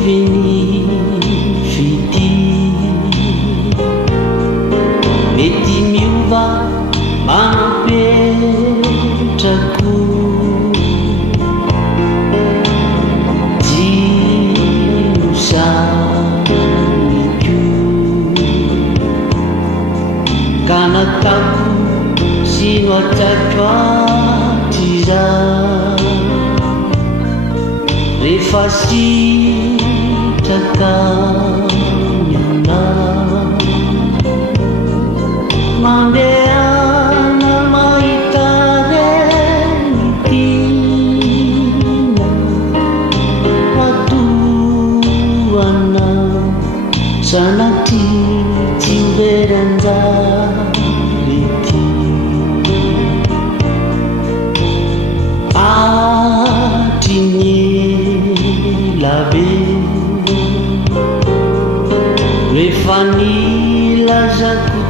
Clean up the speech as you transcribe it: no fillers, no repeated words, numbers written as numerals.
veni fity mety miova manapetrako jinosaniko ka natako sino atsaiko atyza rehefa sitraka nyana mandeana mahita renitina atoana sanatry tsy overanjarety atriny rehefa nilazako